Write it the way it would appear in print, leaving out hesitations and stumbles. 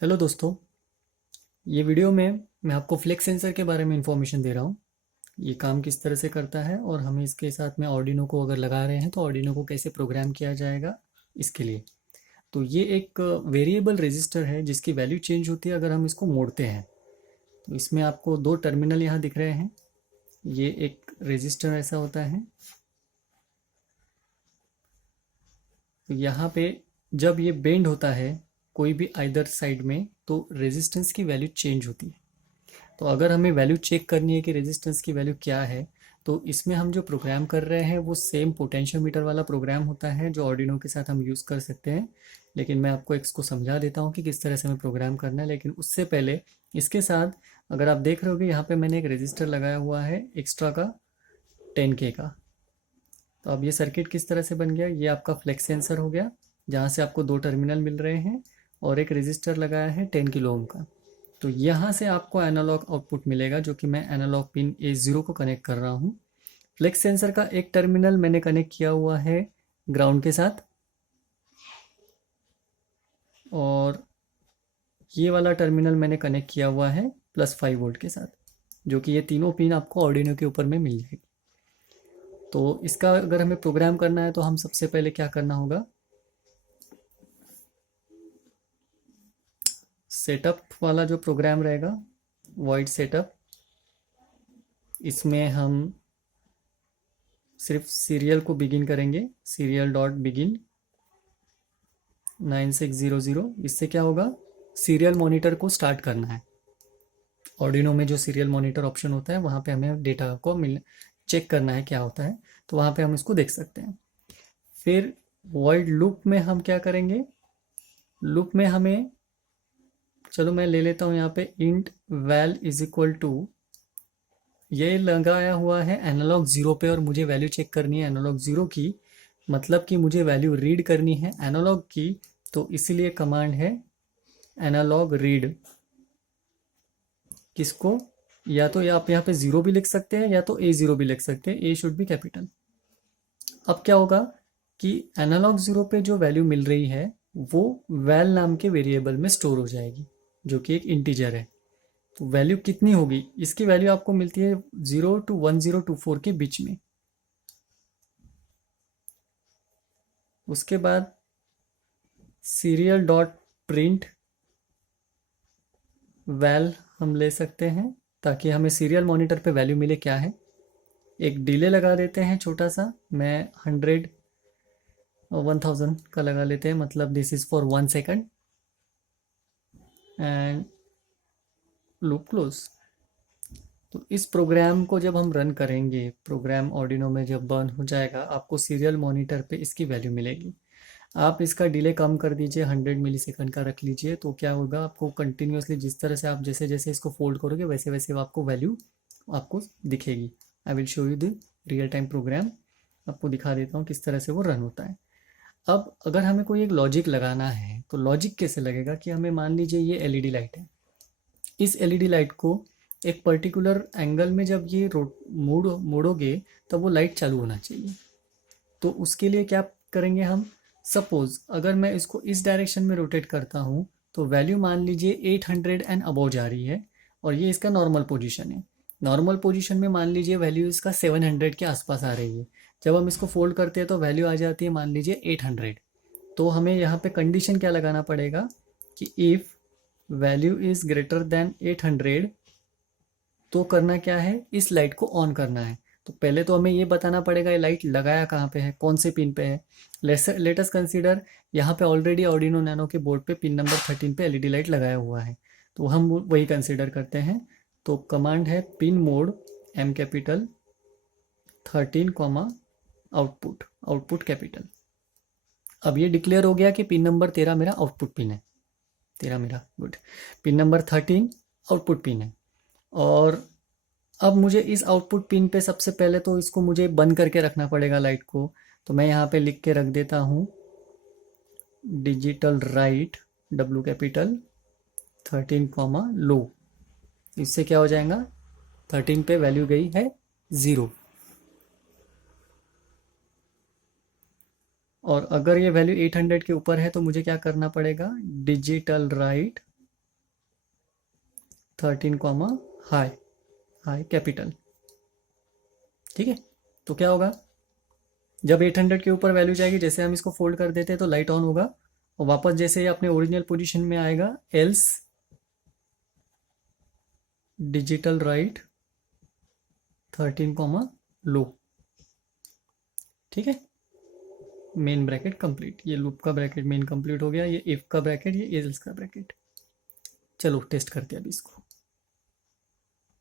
Hello दोस्तों। ये video में मैं आपको फ्लेक्स सेंसर के बारे में इंफॉर्मेशन दे रहा हूँ। ये काम किस तरह से करता है और हमें इसके साथ में आर्डिनो को अगर लगा रहे हैं तो आर्डिनो को कैसे प्रोग्राम किया जाएगा इसके लिए। तो ये एक वेरिएबल रजिस्टर है जिसकी वैल्यू चेंज होती है अगर हम इसको मोड़ते हैं। तो इसमें आपको दो टर्मिनल यहाँ दिख रहे हैं। ये एक रजिस्टर ऐसा होता है। तो यहाँ पे जब ये बेंड होता है कोई भी आइदर साइड में तो रेजिस्टेंस की वैल्यू चेंज होती है। तो अगर हमें वैल्यू चेक करनी है कि रेजिस्टेंस की वैल्यू क्या है, तो इसमें हम जो प्रोग्राम कर रहे हैं वो सेम पोटेंशियोमीटर वाला प्रोग्राम होता है जो आर्डिनो के साथ हम यूज़ कर सकते हैं। लेकिन मैं आपको इसको समझा देता हूँ कि किस तरह से हमें प्रोग्राम करना है। लेकिन उससे पहले इसके साथ अगर आप देख रहे हो कि यहाँ पे मैंने एक रजिस्टर लगाया हुआ है एक्स्ट्रा का 10K का। तो अब ये सर्किट किस तरह से बन गया, ये आपका फ्लेक्स सेंसर हो गया जहाँ से आपको दो टर्मिनल मिल रहे हैं और एक रजिस्टर लगाया है 10 किलो ओम का। तो यहाँ से आपको एनालॉग आउटपुट मिलेगा जो कि मैं एनालॉग पिन A0 को कनेक्ट कर रहा हूँ। फ्लेक्स सेंसर का एक टर्मिनल मैंने कनेक्ट किया हुआ है ग्राउंड के साथ और ये वाला टर्मिनल मैंने कनेक्ट किया हुआ है +5 वोल्ट के साथ, जो कि ये तीनों पिन आपको आर्डिनो के ऊपर में मिल जाएगी। तो इसका अगर हमें प्रोग्राम करना है तो हम सबसे पहले क्या करना होगा, सेटअप वाला जो प्रोग्राम रहेगा वॉइड सेटअप, इसमें हम सिर्फ सीरियल को बिगिन करेंगे, सीरियल डॉट बिगिन 9600। इससे क्या होगा, सीरियल मॉनिटर को स्टार्ट करना है। ऑर्डिनो में जो सीरियल मॉनिटर ऑप्शन होता है वहाँ पे हमें डेटा को चेक करना है क्या होता है, तो वहाँ पे हम इसको देख सकते हैं। फिर वॉइड लूप में हम क्या करेंगे, लूप में हमें, चलो मैं ले लेता हूँ यहाँ पे int val is equal to, ये लगाया हुआ है एनालॉग ज़ीरो पे और मुझे वैल्यू चेक करनी है एनालॉग ज़ीरो की, मतलब कि मुझे वैल्यू रीड करनी है एनालॉग की। तो इसीलिए कमांड है एनालॉग रीड। किसको, या तो आप यहाँ पे ज़ीरो भी लिख सकते हैं या तो A0 भी लिख सकते हैं, ए शुड बी कैपिटल। अब क्या होगा कि एनालॉग ज़ीरो पे जो वैल्यू मिल रही है वो वैल नाम के वेरिएबल में स्टोर हो जाएगी जो कि एक इंटीजर है। तो वैल्यू कितनी होगी, इसकी वैल्यू आपको मिलती है 0 to 1024 के बीच में। उसके बाद सीरियल डॉट प्रिंट वैल हम ले सकते हैं ताकि हमें सीरियल मॉनिटर पे वैल्यू मिले क्या है। एक डिले लगा देते हैं छोटा सा, मैं 100 और 1000 का लगा लेते हैं, मतलब this is for 1 second and loop close. तो इस प्रोग्राम को जब हम रन करेंगे, प्रोग्राम ऑर्डिनो में जब बर्न हो जाएगा आपको सीरियल मॉनिटर पे इसकी वैल्यू मिलेगी। आप इसका डिले कम कर दीजिए, 100 मिली सेकंड का रख लीजिए, तो क्या होगा आपको कंटिन्यूसली जिस तरह से आप जैसे जैसे इसको फोल्ड करोगे वैसे वैसे आपको वैल्यू आपको दिखेगी। I will show you the real time program, आपको दिखा देता हूँ किस तरह से वो रन होता है। अब अगर हमें कोई एक लॉजिक लगाना है तो लॉजिक कैसे लगेगा कि हमें मान लीजिए ये एलईडी लाइट है, इस एलईडी लाइट को एक पर्टिकुलर एंगल में जब ये मोड़ोगे तब वो लाइट चालू होना चाहिए। तो उसके लिए क्या करेंगे हम, सपोज अगर मैं इसको इस डायरेक्शन में रोटेट करता हूँ तो वैल्यू मान लीजिए 800 एंड अबव जा रही है और ये इसका नॉर्मल पोजीशन है। नॉर्मल पोजीशन में मान लीजिए वैल्यू इसका 700 के आसपास आ रही है। जब हम इसको फोल्ड करते हैं तो वैल्यू आ जाती है मान लीजिए 800। तो हमें यहाँ पे कंडीशन क्या लगाना पड़ेगा कि if value is greater than 800, तो करना क्या है, इस लाइट को ऑन करना है। तो पहले तो हमें ये बताना पड़ेगा ये लाइट लगाया कहाँ पे है, कौन से पिन पे है। लेट अस कंसीडर यहाँ पे ऑलरेडी ऑर्डिनो नैनो के बोर्ड पे पिन नंबर 13 पे एलईडी लाइट लगाया हुआ है, तो हम वही कंसीडर करते हैं। तो कमांड है pin mode M capital 13 comma output, output capital. अब ये डिक्लेयर हो गया कि पिन नंबर 13 मेरा आउटपुट पिन है, 13 मेरा, good. Pin number 13 output pin है। और अब मुझे इस आउटपुट पिन पे सबसे पहले तो इसको मुझे बंद करके रखना पड़ेगा लाइट को। तो मैं यहाँ पे लिख के रख देता हूँ digital write W capital 13 comma लो। इससे क्या हो जाएगा, 13 पे वैल्यू गई है 0। और अगर ये वैल्यू 800 के ऊपर है तो मुझे क्या करना पड़ेगा, digital right 13 comma high, high capital. ठीक है, तो क्या होगा, जब 800 के ऊपर वैल्यू जाएगी, जैसे हम इसको फोल्ड कर देते हैं तो लाइट ऑन होगा, और वापस जैसे ये अपने ओरिजिनल पोजीशन में आएगा, एल्स डिजिटल राइट 13 कॉमा लो। ठीक है, मेन ब्रैकेट कंप्लीट, ये लूप का ब्रैकेट मेन कंप्लीट हो गया, ये इफ का ब्रैकेट, ये एल्स का ब्रैकेट। चलो टेस्ट करते हैं अभी इसको।